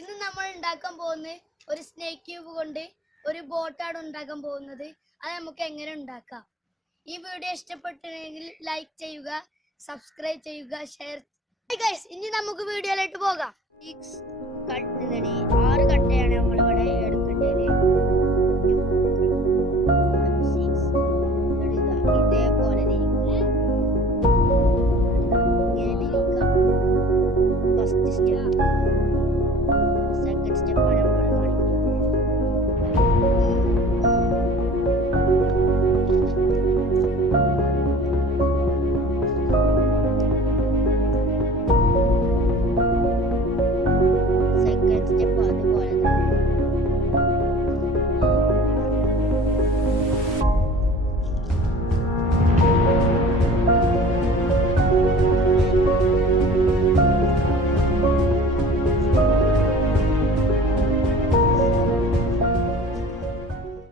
ഇന്ന് നമ്മൾ ഉണ്ടാക്കാൻ പോകുന്നത് ഒരു സ്നേക്ക് ക്യൂബ് കൊണ്ട് ഒരു ബോട്ടാണ് ഉണ്ടാക്കാൻ പോകുന്നത്. അത് നമുക്ക് എങ്ങനെ ഉണ്ടാക്കാം. ഈ വീഡിയോ ഇഷ്ടപ്പെട്ടിട്ടുണ്ടെങ്കിൽ ലൈക്ക് ചെയ്യുക, സബ്സ്ക്രൈബ് ചെയ്യുക, ഷെയർ. ഇനി നമുക്ക് വീഡിയോയിലേക്ക് പോകാം. 6 കട്ടയാണ് നമ്മൾ